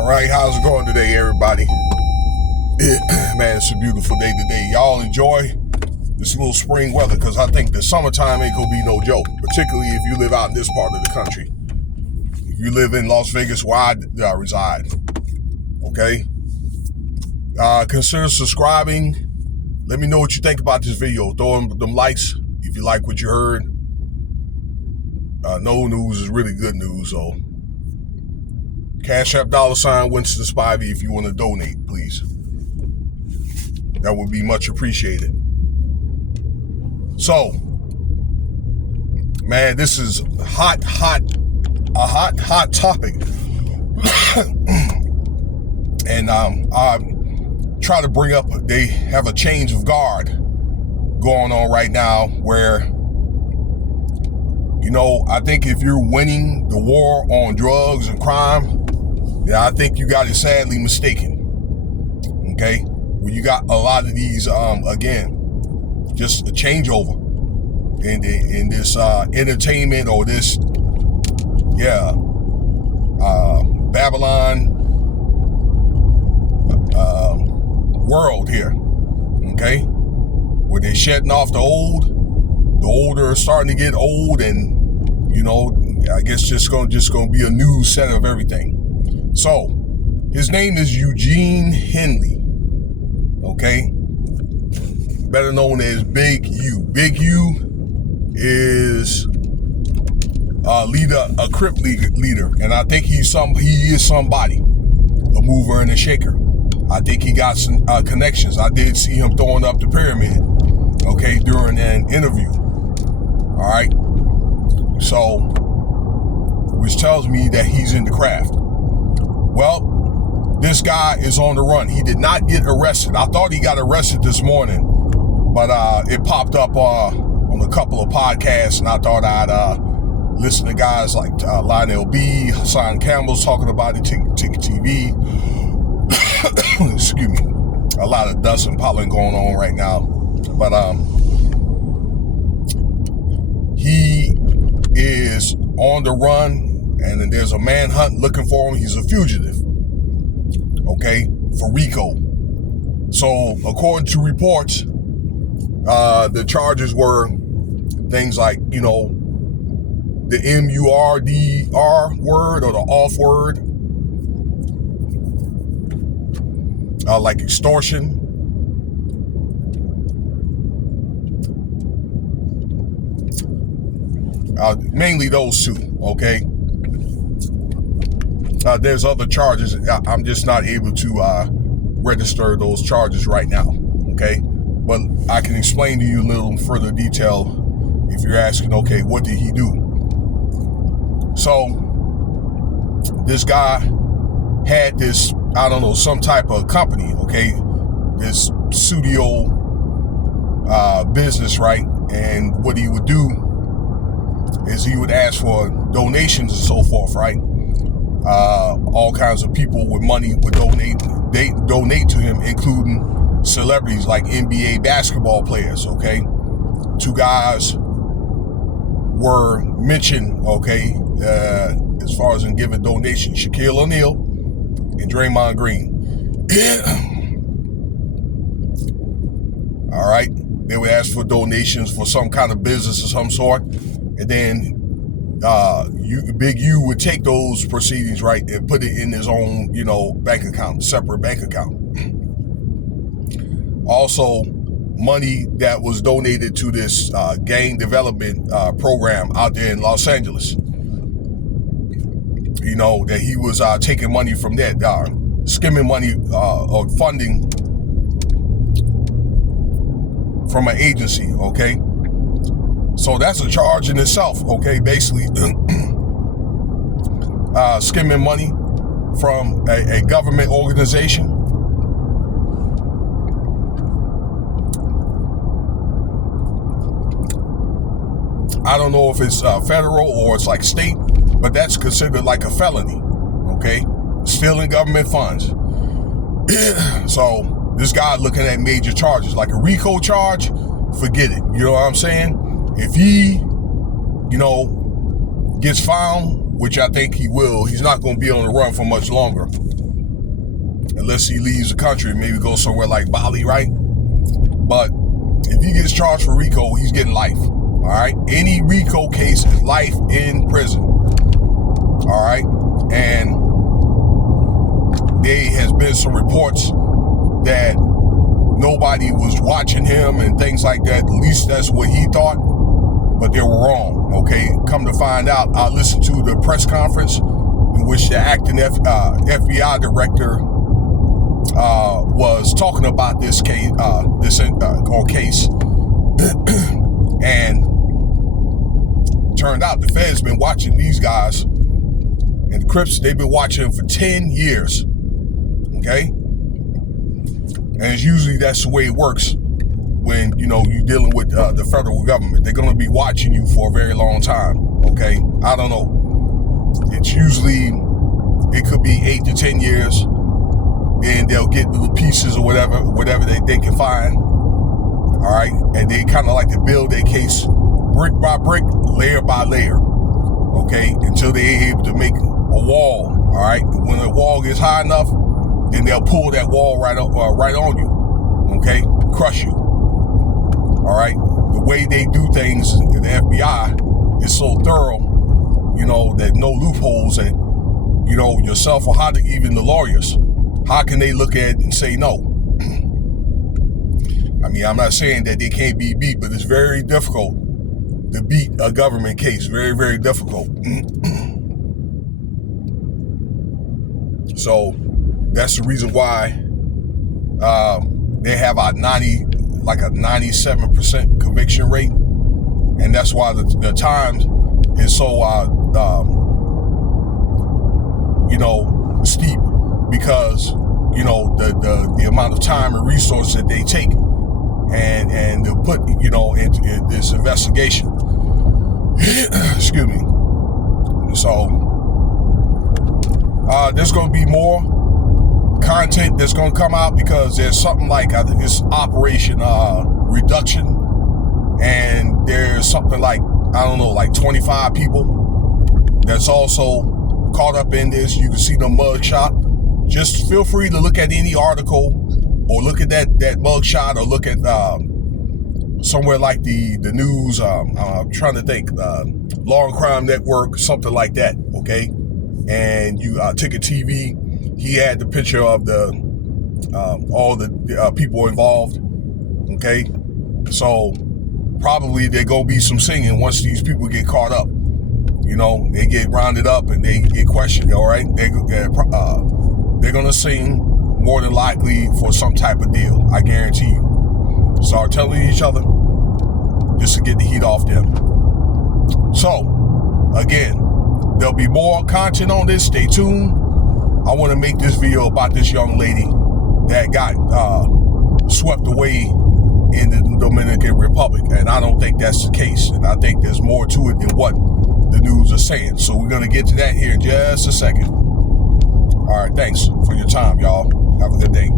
All right, how's it going today, everybody? Man, it's a beautiful day today. Y'all enjoy this little spring weather, because I think the summertime ain't gonna be no joke, particularly if you live out in this part of the country. If you live in Las Vegas, where I reside, okay? Consider subscribing. Let me know what you think about this video. Throw them likes if you like what you heard. No news is really good news, so Cash App $ Winston Spivey if you want to donate, please. That would be much appreciated. So, man, this is a hot topic. And I try to bring up, they have a change of guard going on right now where, you know, I think if you're winning the war on drugs and crime, yeah, I think you got it sadly mistaken. Okay? When you got a lot of these, again, just a changeover in this entertainment or this, Babylon world here, okay? Where they're shedding off the older are starting to get old, and you know, I guess just gonna be a new set of everything. So his name is Eugene Henley, okay? Better known as Big U. Big U is a Crip leader, and I think he is somebody, a mover and a shaker. I think he got some connections. I did see him throwing up the pyramid, okay, during an interview. All right, so which tells me that he's in the craft. Well, this guy is on the run. He did not get arrested. I thought he got arrested this morning, but it popped up on a couple of podcasts, and I thought I'd listen to guys like Lionel B, Hassan Campbell's talking about it, TV. Excuse me. A lot of dust and pollen going on right now. But he is on the run, and then there's a manhunt looking for him. He's a fugitive, okay, for RICO. So according to reports, the charges were things like, you know, the MURDR word or the off word, like extortion, mainly those two, okay? There's other charges. I'm just not able to register those charges right now, okay? But I can explain to you a little further detail if you're asking, okay, what did he do? So this guy had this, I don't know, some type of company, okay, this studio business, right? And what he would do is he would ask for donations and so forth, right? All kinds of people with money would donate to him, including celebrities like NBA basketball players, okay? Two guys were mentioned, okay, as far as in giving donations: Shaquille O'Neal and Draymond Green. All right, they would ask for donations for some kind of business of some sort, and then Big U would take those proceedings, right, and put it in his own, you know, bank account, separate bank account. Also, money that was donated to this gang development program out there in Los Angeles. You know, that he was taking money from that, skimming money or funding from an agency, okay? So that's a charge in itself, okay? Basically, skimming money from a government organization. I don't know if it's federal or it's like state, but that's considered like a felony, okay? Stealing government funds. So this guy looking at major charges, like a RICO charge, forget it. You know what I'm saying? If he, you know, gets found, which I think he will, he's not going to be on the run for much longer. unless he leaves the country, maybe go somewhere like Bali, right? But if he gets charged for RICO, he's getting life. All right. Any RICO case is life in prison. All right. And there has been some reports that nobody was watching him and things like that. At least that's what he thought, but they were wrong. Okay. Come to find out, I listened to the press conference in which the acting FBI director was talking about this case, case, and turned out the Fed's been watching these guys, and the Crips, they've been watching them for 10 years. Okay, and it's usually that's the way it works when you're dealing with the federal government. They're going to be watching you for a very long time. Okay, I don't know. It's usually, it could be 8 to 10 years. Then they'll get little pieces or whatever they can find. All right. And they kind of like to build their case brick by brick, layer by layer. Okay. Until they're able to make a wall. All right. When the wall gets high enough, then they'll pull that wall right on you. Okay. Crush you. All right. The way they do things in the FBI is so thorough, that no loopholes, and, yourself or even the lawyers, how can they look at it and say no? I mean, I'm not saying that they can't be beat, but it's very difficult to beat a government case. Very, very difficult. So that's the reason why they have a 97% conviction rate, and that's why the time is so steep, because the amount of time and resources that they take and to put into this investigation. Excuse me. So there's going to be more content that's going to come out, because there's something like this Operation Reduction, and there's something like 25 people that's also caught up in this. You can see the mugshot. Just feel free to look at any article, or look at that mugshot, or look at somewhere like the news. I'm trying to think, Law and Crime Network, something like that. Okay, and you Ticket TV. He had the picture of all the people involved. Okay, so probably there's gonna be some singing once these people get caught up. They get rounded up and they get questioned. All right, they're gonna sing more than likely for some type of deal. I guarantee you. Start telling each other just to get the heat off them. So again, there'll be more content on this. Stay tuned. I want to make this video about this young lady that got swept away in the Dominican Republic, and I don't think that's the case, and I think there's more to it than what the news is saying. So we're going to get to that here in just a second. All right, thanks for your time, y'all. Have a good day.